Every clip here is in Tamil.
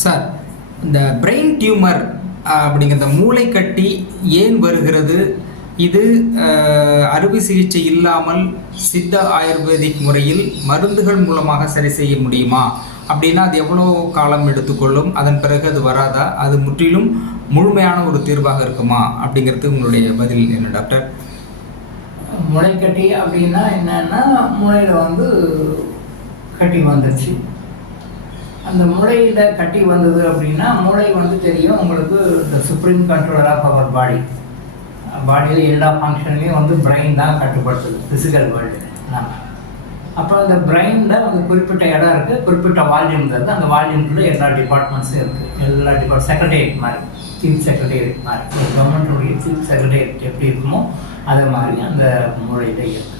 சார், இந்த பிரெயின் டியூமர் அப்படிங்கிற மூளை கட்டி ஏன் வருகிறது? இது அறுவை சிகிச்சை இல்லாமல் சித்த ஆயுர்வேதிக் முறையில் மருந்துகள் மூலமாக சரி செய்ய முடியுமா? அப்படின்னா அது எவ்வளோ காலம் எடுத்துக்கொள்ளும்? அதன் பிறகு அது வராதா? அது முற்றிலும் முழுமையான ஒரு தீர்வாக இருக்குமா? அப்படிங்கிறது உங்களுடைய பதில் என்ன டாக்டர்? முளைக்கட்டி அப்படின்னா என்னன்னா, மூளையில் கட்டி வந்துருச்சு. அந்த மூளையில் கட்டி வந்தது அப்படின்னா, மூளை தெரியும் உங்களுக்கு, இந்த சுப்ரீம் கண்ட்ரோலர் ஆஃப் அவர் பாடியில் எல்லா ஃபங்க்ஷனையும் பிரெயின் தான் கட்டுப்படுத்துது, ஃபிசிக்கல் வேர்ல்டு. அப்போ அந்த பிரெயினில் குறிப்பிட்ட இடம் இருக்குது, குறிப்பிட்ட வால்யூம் இருக்குது. அந்த வால்யூம்குள்ளே எல்லா டிபார்ட்மெண்ட்ஸும் இருக்குது. எல்லா செக்ரட்டேரியட் மாதிரி, சீஃப் செக்ரட்டேரியட் மாதிரி, கவர்மெண்ட்டுடைய சீஃப் செக்ரட்டேரியட் எப்படி இருக்குமோ அது மாதிரி அந்த மூளையில் இருக்குது.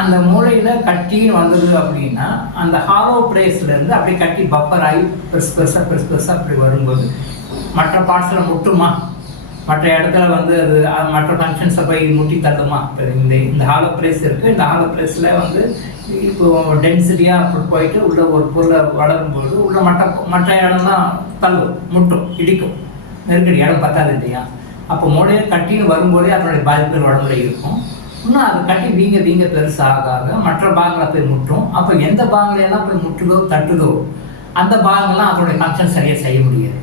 அந்த மூளையில் கட்டின்னு வந்தது அப்படின்னா, அந்த ஹாலோ பிளேஸ்லேருந்து அப்படியே கட்டி பப்பர் ஆகி பெருசாக அப்படி வரும்போது மற்ற பார்ட்ஸில் முட்டுமா, மற்ற இடத்துல அது மற்ற ஃபங்க்ஷன்ஸை போய் முட்டி தள்ளுமா? இப்போ இந்த ஹாலோ பிளேஸ் இருக்குது. இந்த ஹாலோ பிளேஸில் இப்போ டென்சிட்டியாக அப்படி போயிட்டு உள்ள ஒரு பொருளை வளரும்போது உள்ள மற்ற இடம் தான் தள்ளும், முட்டும், இடிக்கும், நெருக்கடி, இடம் பத்தாது இல்லையா? அப்போ மூளையை கட்டின்னு வரும்போதே அதனுடைய பாதிப்புகள் உடம்புல இருக்கும். இன்னும் அது கட்டி வீங்க பெருசாக மற்ற பாகங்களை போய் முட்டும். அப்போ எந்த பாகங்களெல்லாம் போய் முட்டுதோ தட்டுதோ அந்த பாகங்கள்லாம் அதனுடைய ஃபங்க்ஷன் சரியாக செய்ய முடியாது.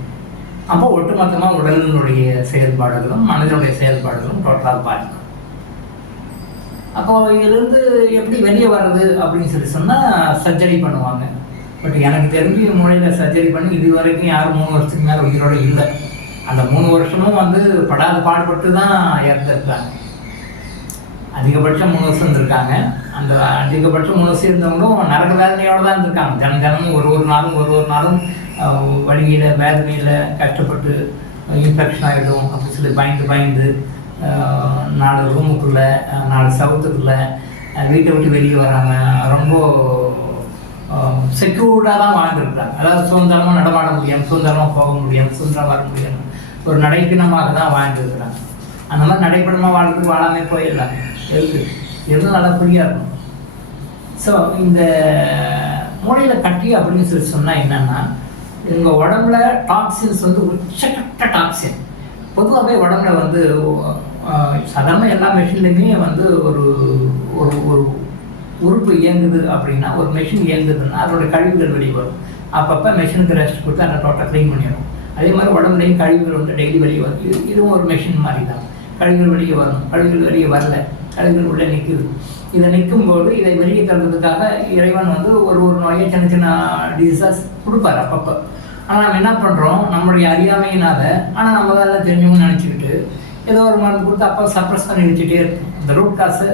அப்போ ஒட்டுமொத்தமாக உடலினுடைய செயல்பாடுகளும் மனதினுடைய செயல்பாடுகளும் டோட்டலாக பாதிக்கும். அப்போது இதிலிருந்து எப்படி வெளியே வர்றது அப்படின்னு சொன்னால் சர்ஜரி பண்ணுவாங்க. பட் எனக்கு தெரிஞ்சு மூளையில் சர்ஜரி பண்ணி இது வரைக்கும் யாரும் 3 வருஷத்துக்கு மேலே உயிரோடு இல்லை. அந்த 3 வருஷமும் படாத பாடுபட்டு தான் இறந்துருக்காங்க. அதிகபட்சம் 3 வருஷம் இருந்திருக்காங்க. அந்த அதிகபட்சம் 3 வருஷம் இருந்தவங்களும் நரக வேதனையோடு தான் இருந்திருக்காங்க. தினமும் ஒரு நாளும் வழியில் வேதனையில் கஷ்டப்பட்டு இன்ஃபெக்ஷன் ஆகிடும் அப்படி சொல்லி பயந்து 4 ரூமுக்குள்ளே 4 சவுத்துக்குள்ளே வீட்டை விட்டு வெளியே வராமல் ரொம்ப செக்யூர்டாக தான் வாழ்ந்துருக்குறாங்க. அதாவது சுதந்திரமாக நடமாட முடியாமல், சுதந்திரமாக போக முடியாமல், சுதந்திரம் வர முடியாமல் ஒரு நடைப்பினமாக தான் வாழ்ந்துருக்குறாங்க. அந்த மாதிரி நடைப்பினமாக வாழ்றதுக்கு வாழாமே போயிடலாம். எதுவும் நல்லபடியாக இருக்கும். ஸோ இந்த மூளையில் கட்டி அப்படின்னு சொன்னால் என்னென்னா, எங்கள் உடம்புல டாக்ஸின்ஸ் உச்சக்கட்ட டாக்ஸின். பொதுவாகவே உடம்புல சாதாரண எல்லா மெஷின்லையுமே ஒரு ஒரு உறுப்பு இயங்குது அப்படின்னா, ஒரு மெஷின் இயங்குதுன்னா அதோடய கழிவுகள் வெளியே வரும். அப்பப்போ மெஷினுக்கு ரெஸ்ட் கொடுத்து அதை டோட்டல் க்ளீன் பண்ணிடும். அதே மாதிரி உடம்புலையும் கழிவுகள் டெய்லி வெளியே வருது. இதுவும் ஒரு மெஷின் மாதிரி தான். கழிவுகள் வெளியே வரணும், கழிவுகள் வெளியே வரல, கழிவுகள் உள்ளே நிற்குது. இதை நிற்கும்போது இதை வெளியே தள்ளுறதுக்காக இறைவன் ஒரு நோயை சின்ன டிசீஸஸ் கொடுப்பார் அப்பப்போ. ஆனால் நம்ம என்ன பண்ணுறோம், நம்மளுடைய அறியாமையினால், ஆனால் நம்ம தான் தெரிஞ்சவங்க நினச்சிக்கிட்டு ஏதோ ஒரு மருந்து கொடுத்து அப்போ சப்ரஸ் பண்ணி வச்சுட்டே இருக்கும். இந்த ரூட் காசு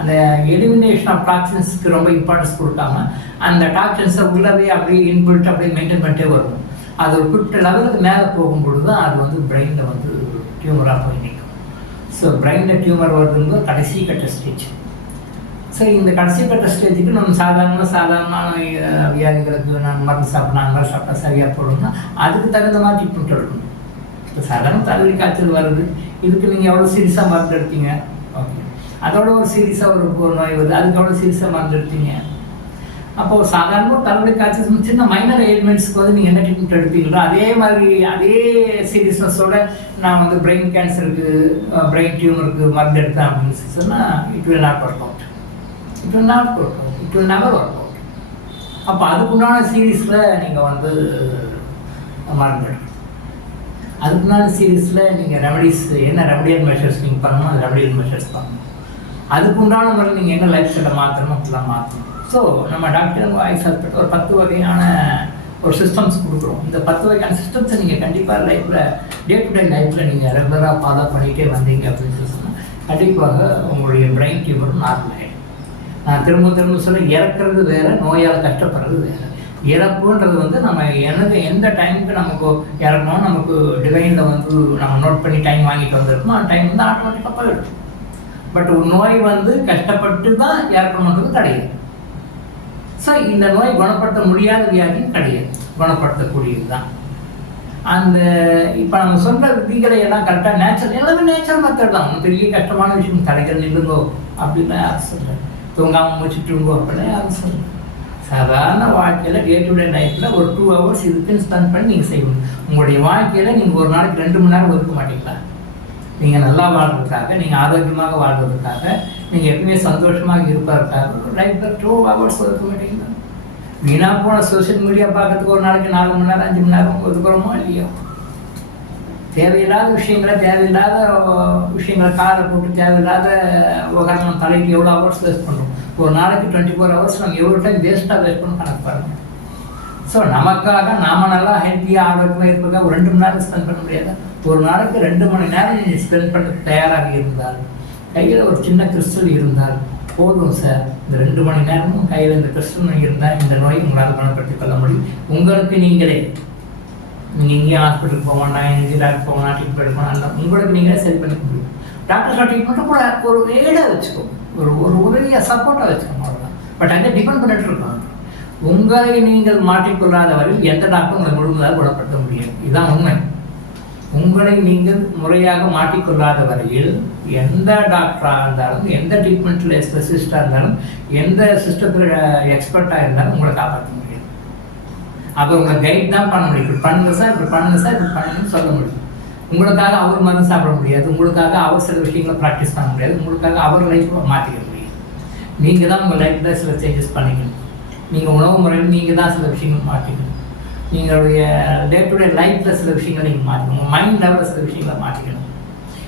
அந்த எலிமினேஷன் ஆஃப் டாக்ஸின்ஸ்க்கு ரொம்ப இம்பார்ட்டன்ஸ் கொடுக்காம அந்த டாக்ஸின்ஸை உள்ளவே அப்படியே இன்புட் அப்படியே மெயின்டைன் பண்ணிட்டே வரும். அது ஒரு குறிப்பிட்ட லெவலுக்கு மேலே போகும்பொழுது தான் அது பிரெயினில் டியூமராக போய் நிற்கும். ஸோ பிரெயினில் டியூமர் வருதுங்கிறது கடைசி கட்ட ஸ்டேஜ். ஸோ இந்த கடைசி கட்ட ஸ்டேஜுக்கு நம்ம சாதாரணமான வியாதிகளுக்கு நான் மருந்து சாப்பிட்டா சரியாக போடணும்னா அதுக்கு தகுந்த மாதிரி ட்ரீட்மெண்ட் எடுக்கணும். இப்போ சாதாரண தலைவலி காய்ச்சல் வருது, இதுக்கு நீங்கள் எவ்வளோ சீரியஸாக மருந்து எடுத்தீங்க? ஓகே, அதோட ஒரு சீரியஸாக ஒரு நோய் வருது, அதுக்கு எவ்வளோ சீரியஸாக மருந்து எடுத்தீங்க? அப்போது சாதாரண தலைவலி காய்ச்சல் சின்ன மைனர் எயில்மெண்ட்ஸ்க்கு நீங்கள் என்ன ட்ரீட்மெண்ட் எடுப்பீங்களோ அதே மாதிரி அதே சீரியஸ்னஸோட நான் பிரெயின் கேன்சருக்கு, பிரெயின் டியூமருக்கு மருந்து எடுத்தேன் அப்படின்னு சொன்னால் it will not work out. It will never work out. அப்போ அதுக்குண்டான சீரீஸில் நீங்கள் மருந்து எடுக்கணும். அதுக்குண்டான சீரீஸில் நீங்கள் ரெமடிஸ், என்ன ரெமடியல் மெஷர்ஸ் நீங்கள் பண்ணணும், அது ரெமடியல் மெஷர்ஸ் பண்ணணும். அதுக்குண்டான முறை நீங்கள் என்ன லைஃப் ஸ்டைலை மாற்றணும், அப்படிலாம் மாற்றணும். ஸோ நம்ம டாக்டர் வாய்ஸ் ஹாஸ்பிட்டல் ஒரு 10 வகையான ஒரு சிஸ்டம்ஸ் கொடுக்குறோம். இந்த 10 வகையான சிஸ்டம்ஸை நீங்கள் கண்டிப்பாக லைஃப்பில் டே டு டே லைஃப்பில் நீங்கள் ரெகுலராக ஃபாலோ பண்ணிகிட்டே வந்தீங்க அப்படின்னு சொன்னால் கண்டிப்பாக உங்களுடைய பிரெயின் டியூமர் நார்மல் ஆகிடும். நான் திரும்ப சொல்ல, இறக்குறது வேறு, நோயால் கஷ்டப்படுறது வேறு. இறப்புன்றது நம்ம எந்த டைமுக்கு நமக்கு இறக்கணும், நமக்கு டிவைனில் நம்ம நோட் பண்ணி டைம் வாங்கிட்டு வந்திருக்கோம், அந்த டைம் ஆட்டோமேட்டிக்காக போயிடும். பட் ஒரு நோய் கஷ்டப்பட்டு தான் இறக்கணுன்றது கிடையாது. ஸோ இந்த நோய் குணப்படுத்த முடியாத வியாதியும் கிடையாது, குணப்படுத்தக்கூடியது தான். அந்த இப்போ நம்ம சொல்கிற விதிகளை எல்லாம் கரெக்டாக நேச்சுரல், எல்லாமே நேச்சுரல் மெத்தட் தான். பெரிய கஷ்டமான விஷயம் தலைகள் நில்லுங்கோ அப்படின்னு யாரும் சொல்கிறேன், தூங்காமல் முடிச்சுட்டுங்கோ அப்படின்னா யாரும் சொல்கிறேன். சாதாரண வாழ்க்கையில் டே டு டே லைஃப்பில் ஒரு 2 hours இதுக்குன்னு ஸ்பெண்ட் பண்ணி நீங்கள் செய்யணும். உங்களுடைய வாழ்க்கையில் நீங்கள் ஒரு நாளைக்கு 2 மணி நேரம் ஒதுக்க மாட்டீங்களா? நீங்கள் நல்லா வாழ்றதுக்காக, நீங்கள் ஆரோக்கியமாக வாழ்றதுக்காக, நீங்கள் எப்பவுமே சந்தோஷமாக இருப்பதற்காக லைஃப்பில் 2 hours ஒதுக்க மாட்டீங்களா? வீணாக போன சோஷியல் மீடியா பார்க்கறதுக்கு ஒரு நாளைக்கு 4 மணி நேரம் 5 மணி நேரம் ஒதுக்குறோமோ இல்லையோ? தேவையில்லாத விஷயங்களை காலை போட்டு தேவையில்லாத உதாரணம் தலைக்கு எவ்வளோ ஹவர்ஸ் வேஸ்ட் பண்ணுறோம். ஒரு நாளைக்கு 24 hours நம்ம எவ்வளோ டைம் வேஸ்ட்டாக வேஸ்ட் பண்ண கணக்கு பாருங்கள். ஸோ நமக்காக நாம் நல்லா ஹெல்த்தியாக ஆரோக்கியமாக இருப்பதாக ஒரு 2 மணி நேரம் ஸ்பெண்ட் பண்ண முடியாது. ஒரு நாளைக்கு 2 மணி நேரம் நீங்கள் ஸ்பெண்ட் பண்ண தயாராக இருந்தால், கையில் ஒரு சின்ன கிறிஸ்டல் இருந்தால் போதும் சார். இந்த 2 மணி நேரமும் கையில் இந்த கிறிஸ்டல் இருந்தால் இந்த நோயை உங்களால் குணப்படுத்திக் கொள்ள முடியும். உங்களுக்கு நீங்களே, நீங்கள் எங்கேயும் ஹாஸ்பிட்டலுக்கு போக வேண்டாம், எங்கேயும் டாக்டர் போக வேண்டாம், ட்ரீட்மெண்ட் எடுக்க வேண்டாம், உங்களுக்கு நீங்களே சரி பண்ணிக்க முடியும். டாக்டர் ட்ரீட்மெண்ட்டும் கூட ஒரு ஏடாக வச்சுக்கோங்க, ஒரு உதவியாக சப்போர்ட்டாக வச்சுக்கோங்க, அவ்வளோதான். பட் அங்கே டிபெண்ட் பண்ணிட்டு இருக்கோம். உங்களை நீங்கள் மாற்றிக்கொள்ளாத வரையில் எந்த டாக்டரும் உங்களை முழுமையாக குணப்படுத்த முடியாது. இதுதான் உண்மை. உங்களை நீங்கள் முறையாக மாற்றிக்கொள்ளாத வரையில் எந்த டாக்டராக இருந்தாலும், எந்த ட்ரீட்மெண்ட்டில் ஸ்பெஷலிஸ்டாக இருந்தாலும், எந்த சிஸ்டத்தில் எக்ஸ்பர்ட்டாக இருந்தாலும் உங்களை காப்பாற்ற முடியும். அப்போ உங்களை கைட் தான் பண்ண முடியும். இப்படி பண்ணுங்க சார், இப்படி பண்ணுங்க சார், இப்படி பண்ணுங்கன்னு சொல்ல முடியும். உங்களுக்காக அவர் மருந்து சாப்பிட முடியாது, உங்களுக்காக அவர் சில விஷயங்களை ப்ராக்டிஸ் பண்ண முடியாது, உங்களுக்காக அவர் லைஃப்பை மாற்றிக்க முடியும். நீங்கள் தான் உங்கள் லைஃப்பில் சில சேஞ்சஸ் பண்ணிக்கணும். நீங்கள் உணவு முறையில் நீங்கள் தான் சில விஷயங்கள் மாற்றிக்கணும். நீங்களுடைய டே டு டே லைஃப்பில் சில விஷயங்களை நீங்கள் மாற்றிக்கணும். உங்கள் மைண்ட் லெவலில் சில விஷயங்களை மாற்றிக்கணும்.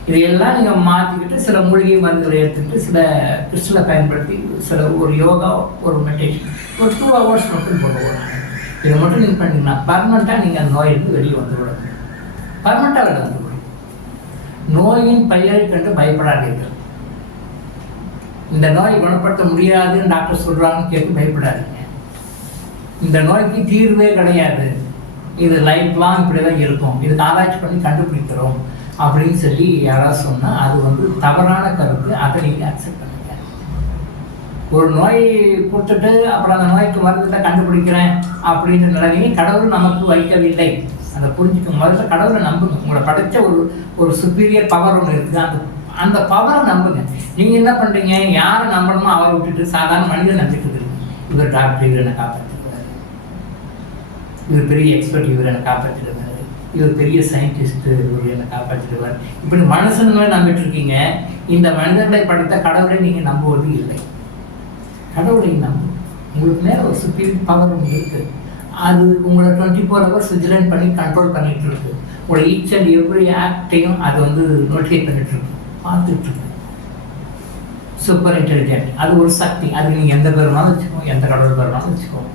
இதையெல்லாம் நீங்கள் மாற்றிக்கிட்டு சில மூலிகை மருந்துகளை எடுத்துக்கிட்டு சில கிறிஸ்டலை பயன்படுத்தி சில ஒரு யோகா, ஒரு மெடிடேஷன், ஒரு 2 hours மட்டும் போடுவோம். இதை மட்டும் நீங்கள் பண்ணிங்கன்னா பர்மனெண்ட்டாக நீங்கள் அந்த நோயிலிருந்து வெளியே வந்துவிடும். பர்மனெண்ட்டாக வெளியே வந்துவிடும். நோயின் பெயரை கண்டு பயப்படாதீர்கள். இந்த நோயை குணப்படுத்த முடியாதுன்னு டாக்டர் சொல்கிறாங்கன்னு கேட்டு பயப்படாதீங்க. இந்த நோய்க்கு தீர்வே கிடையாது, இது லைஃப் லாங் இப்படி தான் இருக்கும், இதுக்கு ஆராய்ச்சி பண்ணி கண்டுபிடிக்கிறோம் அப்படின்னு சொல்லி யாராவது சொன்னால் அது தவறான கருத்து. அதை நீங்கள் அக்செப்ட் பண்ணுங்க. ஒரு நோய் கொடுத்துட்டு அப்புறம் அந்த நோய்க்கு மருந்துல கண்டுபிடிக்கிறேன் அப்படின்னு நிலைமையை கடவுள் நமக்கு வைக்கவில்லை. அதை புரிஞ்சுக்கணும். முதல்ல கடவுளை நம்புங்க. உங்களை படைச்ச ஒரு சுப்பீரியர் பவர் ஒன்று இருக்குது. அந்த பவரை நம்புங்க. நீங்கள் என்ன பண்ணுறீங்க? யாரை நம்பணுமோ அவரை விட்டுட்டு சாதாரண மனிதன் நம்பிட்டு இருக்கீங்க. இவர் டாக்டர், இவர் என்னை காப்பாற்றிடுவார், இவர் பெரிய எக்ஸ்பர்ட், இவர் என்னை காப்பாற்றிடுவார், இவர் பெரிய சயின்டிஸ்ட், இவர் என்னை காப்பாற்றிடுவார், இப்படி மனுஷனுங்களே நம்பிட்டு இருக்கீங்க. இந்த மனிதர்களை படைத்த கடவுளை நீங்கள் நம்புவது இல்லை. கடவுளை நம்பும். உங்களுக்கு மேலே ஒரு சுப்பீரியர் பவர் ஒன்று இருக்குது. அது உங்களை 24 hours விஜிலன்ட் பண்ணி கண்ட்ரோல் பண்ணிகிட்டு இருக்கு. உங்களோட ஈச் அண்ட் எவ்ரி ஆக்டையும் அது நோட்டிஃபை பண்ணிட்டு இருக்கு, பார்த்துட்டு இருக்கு. Super intelligent. அது ஒரு சக்தி. அதுக்கு நீங்கள் எந்த பேர் வேணாலும் வச்சுக்கோங்க, எந்த கடவுள் பேர் வேணாலும் வச்சுக்கோங்க.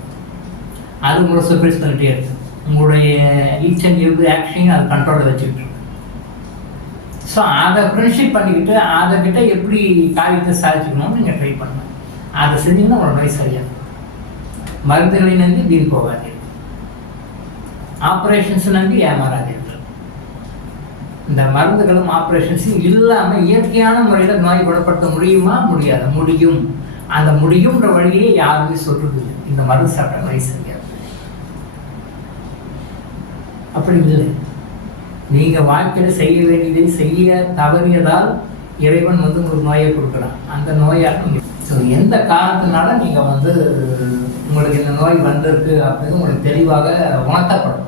அது உங்களை சூப்பர்வைஸ் பண்ணிட்டே இருக்கு. உங்களுடைய ஈச் அண்ட் எவ்ரி ஆக்ஷனையும் அது கண்ட்ரோலில் வச்சுக்கிட்டு இருக்கு. ஸோ அதை ஃப்ரெண்ட்ஷிப் பண்ணிக்கிட்டு அதைக்கிட்ட எப்படி காரியத்தை சாதிச்சுக்கணும்னு நீங்கள் ட்ரை பண்ணுங்கள். அதை செஞ்சீங்கன்னா உங்களோட நோய் சரியாகும். மருந்துகளை நம்பி வீண் போகாதீர்கள். ஆப்ரேஷன்ஸ் நம்பி ஏமாறாதீர்கள். இந்த மருந்துகளும் ஆப்ரேஷன்ஸும் இல்லாமல் இயற்கையான முறையில் நோய் குணப்படுத்த முடியுமா? முடியாது. முடியும். அந்த முடியும்ன்ற வழியே யாருமே சொல்றது இல்லை. இந்த மருந்து சாப்பிட்ட நோய் சரியாது. அப்படி இல்லை. நீங்கள் வாழ்க்கையில் செய்ய வேண்டியதை செய்ய தவறியதால் இறைவன் ஒரு நோயை கொடுக்குறான். அந்த நோயால் நீங்கள் ஸோ எந்த காரணத்தினால நீங்கள் உங்களுக்கு இந்த நோய் வந்திருக்கு அப்படின்னு உங்களுக்கு தெளிவாக உணர்த்தப்படும்.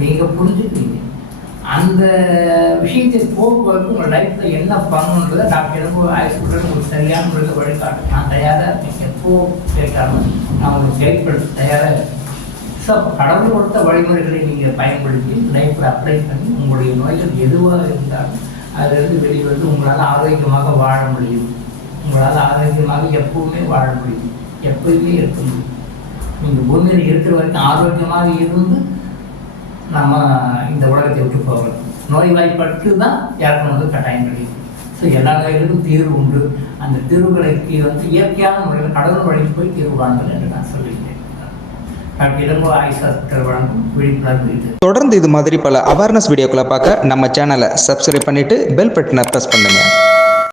நீங்கள் புரிஞ்சுக்கிறீங்க. அந்த விஷயத்தை போக்குவரத்து உங்கள் லைஃப்பில் என்ன பண்ணணுன்றதை டாக்டர் எனக்கு ஆயுசுடன் உங்களுக்கு சரியான முறையில் வழிகாட்டும். நான் தயாராக இருக்கேன். எப்போ கேட்காம நான் உங்களுக்கு கைப்படுத்த தயாராக இருக்கேன். ஸோ அப்போ கடவுள் கொடுத்த வழிமுறைகளை நீங்கள் பயன்படுத்தி லைஃப்பில் அப்ளை பண்ணி உங்களுடைய நோய்கள் எதுவாக இருந்தாலும் அதிலிருந்து வெளிவந்து உங்களால் ஆரோக்கியமாக வாழ முடியும். உங்களால் ஆரோக்கியமாக எப்பவுமே வாழ முடியும், எப்பவுமே இருக்க முடியும். நீங்கள் பூமியில் இருக்கிற வரைக்கும் ஆரோக்கியமாக இருந்து நம்ம இந்த உலகத்தை விட்டு போகணும். நோய்வாய்ப்பட்டு தான் யாருக்கும் கட்டாயம் கிடைக்கும். ஸோ எல்லா நோய்களுக்கும் தீர்வு உண்டு. அந்த தீர்வுகளுக்கு இயற்கையான முறையில் கடவுள் வழியில் போய் தீர்வு வாங்கல் என்று நான் சொல்லியிருக்கேன். இளம்போ ஆயுஷ் ஹாஸ்பிட்டல் வழங்கும் விழிப்புணர்வு இது. தொடர்ந்து இது மாதிரி பல அவேர்னஸ் வீடியோக்களை பார்க்க நம்ம சேனலை சப்ஸ்கிரைப் பண்ணிட்டு பெல் பட்டனை ப்ரெஸ் பண்ணுங்க.